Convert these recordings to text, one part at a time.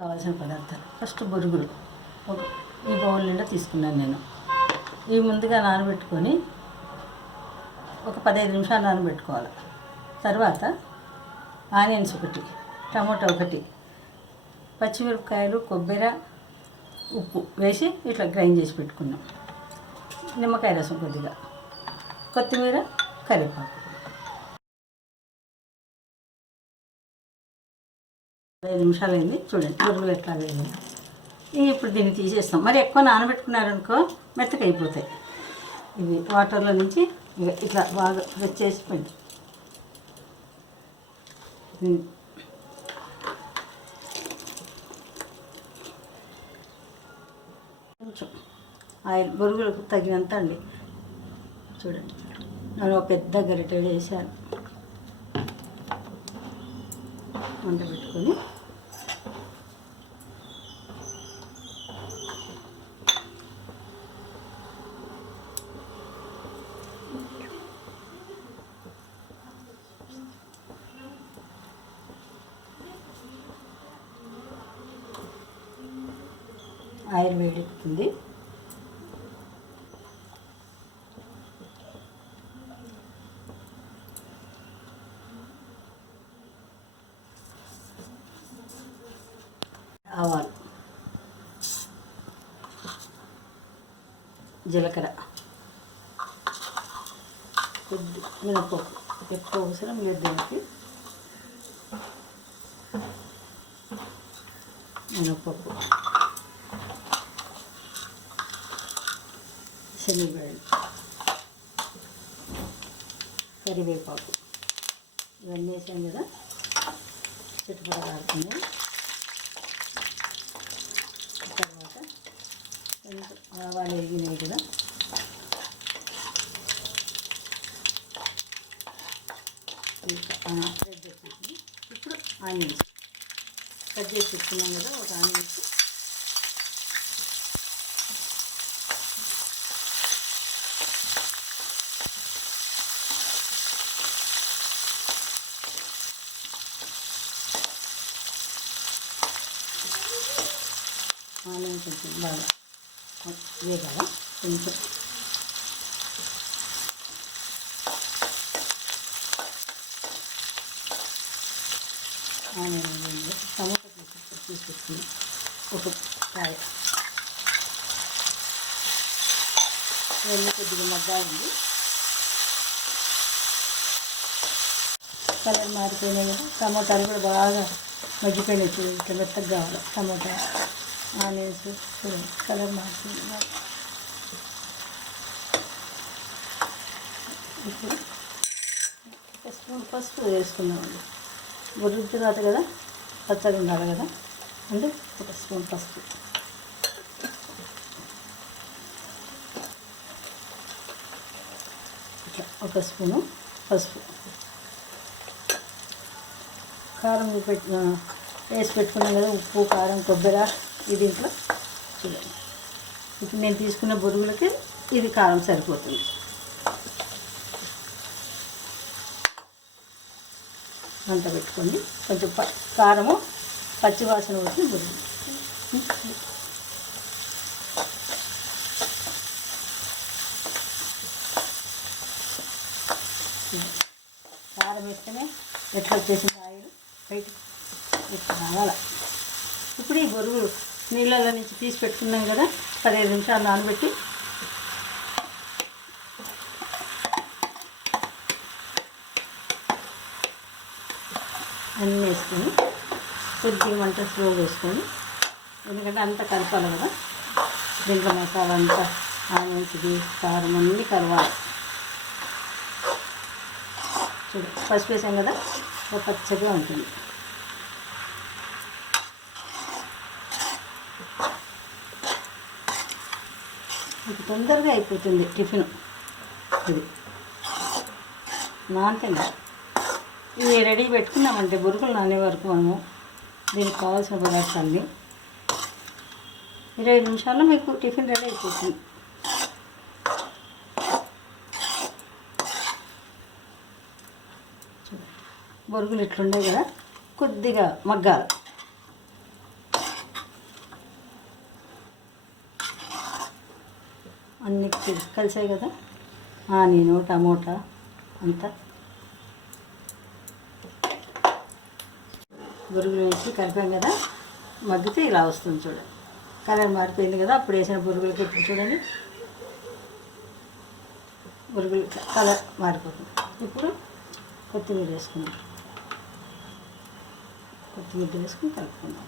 కావాల్సిన పదార్థాలు ఫస్ట్ బొరుగులు ఈ బౌల్ నిండా తీసుకున్నాను నేను. ఇవి ముందుగా నానబెట్టుకొని ఒక 15 నిమిషాలు నానబెట్టుకోవాలి. తర్వాత ఆనియన్స్ ఒకటి, టమాటా ఒకటి, పచ్చిమిరపకాయలు, కొబ్బరి, ఉప్పు వేసి ఇట్లా గ్రైండ్ చేసి పెట్టుకున్నాం. నిమ్మకాయ రసం కొద్దిగా, కొత్తిమీర, కరివేపాకు. 5 నిమిషాలు అయింది, చూడండి బొరుగులు ఎట్లా వేయాలి. ఇప్పుడు దీన్ని తీసేస్తాం. మరి ఎక్కువ నానబెట్టుకున్నారనుకో మెత్తగా అయిపోతాయి. ఇవి వాటర్లో నుంచి ఇట్లా బాగా వచ్చేసి పెట్టి కొంచెం ఆయిల్ బొరుగులకు తగినంత అండి. చూడండి నేను ఒక పెద్ద గరిటెడు వేసాను. వంట పెట్టుకొని ఆయిల్ వేడెక్కుతుంది. ఆవాలు, జీలకర్ర, కొద్ది మినపప్పు, ఎక్కువ అవసరం లేదు దీనికి. మినపప్పు, శనగలు, కరివేపాకు ఇవన్నీ వేసాం కదా, చిట్టుపడ కాడుతుంది. తర్వాత కొంచెం ఆవాలు వేగినాయి కదా, కట్ చేసి ఇప్పుడు ఆనియన్స్ కట్ చేసి పెట్టుకున్నాం కదా, ఒక ఆనియన్స్ ఆనియన్ కొంచెం బాగా వేగాల. కొంచెం ఆనియన్ టమాటా తీసుకొచ్చింది ఒక కాయ, ఇవన్నీ కొద్దిగా మగ్గాలండి. కలర్ మారిపోయినాయి కదా, టమాటాలు కూడా బాగా మగ్గిపోయినాయి. ఇట్లా మెత్తగా కావాలి టమాటా, ఆనియన్స్ చూడండి కలర్ మారుతుంది. ఇప్పుడు ఒక స్పూన్ పసుపు వేసుకున్నామండి. బొరుగుల తర్వాత కదా పచ్చడి ఉండాలి కదా, అంటే ఒక స్పూన్ పసుపు. ఇట్లా ఒక స్పూను పసుపు. కారం వేసి పెట్టుకున్నాం కదా, ఉప్పు, కారం, కొబ్బరి ఇది దీంట్లో చూడండి. ఇప్పుడు నేను తీసుకున్న బొరుగులకి ఇది కారం సరిపోతుంది. వంట పెట్టుకోండి. కొంచెం కారము పచ్చివాసన వచ్చిన బొరుగులు. కారం వేస్తేనే ఎట్లా వచ్చేసింది ఆయిల్ బయటికి ఎట్లా రావాలి. ఇప్పుడు ఈ బొరుగులు నీళ్ళలో నుంచి తీసి పెట్టుకున్నాం కదా, 15 నిమిషాలు నానబెట్టి అన్నీ వేసుకొని కొద్దిగా మంట స్లో వేసుకొని, ఎందుకంటే అంతా కలపాలి కదా దీంట్లో, మసాలా అంతా ఆనియన్స్ది కారం అన్నీ కలవాలి. చూడు పసుపు వేసాం కదా, పచ్చగా ఉంటుంది. ఇది తొందరగా అయిపోతుంది టిఫిన్. ఇది నాంతేనా, ఇవి రెడీ పెట్టుకున్నామంటే బొరుగులు నానే వరకు మనము దీనికి కావాల్సిన పదార్థాన్ని 20 నిమిషాల్లో మీకు టిఫిన్ రెడీ అయిపోతుంది. బొరుగులు ఇట్లుండే కదా, కొద్దిగా మగ్గాలి. అన్నీ కలిసాయి కదా, ఆనియను టమోటా అంతా బొరుగులు వేసి కలిపాం కదా, మగ్గితే ఇలా వస్తుంది చూడండి. కలర్ మారిపోయింది కదా, అప్పుడు వేసిన బొరుగులకి ఇప్పుడు చూడండి బొరుగులు కలర్ మారిపోతుంది. ఇప్పుడు కొత్తిమీర వేసుకుందాం. కొత్తిమీర వేసుకుని కలుపుకుందాం.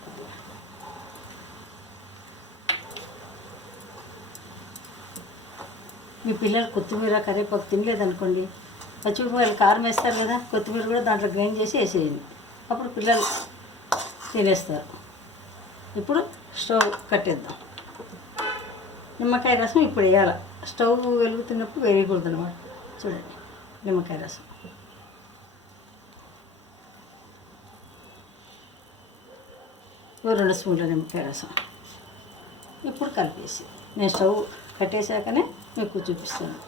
మీ పిల్లలు కొత్తిమీర కరివేపాకు తినలేదనుకోండి, పచ్చిమిరపకాయలు కారం వేస్తారు కదా, కొత్తిమీర కూడా దాంట్లో గ్రైండ్ చేసి వేసేయండి, అప్పుడు పిల్లలు తినేస్తారు. ఇప్పుడు స్టవ్ కట్టేద్దాం. నిమ్మకాయ రసం ఇప్పుడు వేయాలి. స్టవ్ వెలుగుతున్నప్పుడు వేయకూడదు అన్నమాట. చూడండి నిమ్మకాయ రసం. ఓ 2 స్పూన్ల నిమ్మకాయ రసం. ఇప్పుడు కలిపేసి నేను స్టవ్ కట్టేశాకనే మీకు చూపిస్తాను.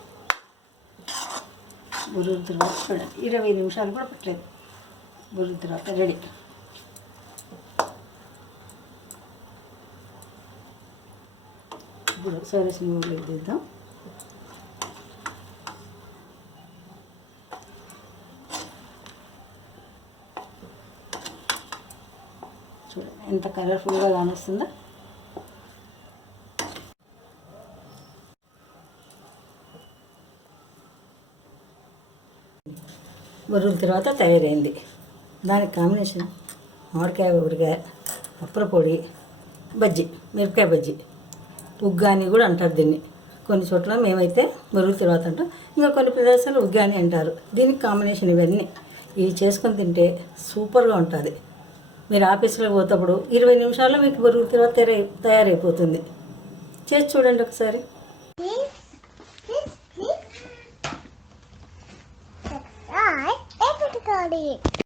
బొరుగుల తిరువాత చూడండి, 20 నిమిషాలు కూడా పట్టలేదు. బొరుగుల తిరువాత రెడీ. ఇప్పుడు సరేసిన ఊళ్ళకి తీద్దాం. చూడండి ఎంత కలర్ఫుల్గా కానిస్తుందో. బొరుగుల తర్వాత తయారైంది. దానికి కాంబినేషన్ మామిడికాయ ఊరగాయ, అప్పల పొడి, బజ్జీ, మిరపకాయ బజ్జీ, ఉగ్గాని కూడా అంటారు దీన్ని. కొన్ని చోట్ల మేమైతే బొరుగుల తర్వాత అంటాం, ఇంకా కొన్ని ప్రదేశాలు ఉగ్గాని అంటారు. దీనికి కాంబినేషన్ ఇవన్నీ ఇవి చేసుకొని తింటే సూపర్గా ఉంటుంది. మీరు ఆఫీసులో పోతప్పుడు 20 నిమిషాల్లో మీకు బొరుగుల తర్వాత తయారైపోతుంది. చేసి చూడండి ఒకసారి. I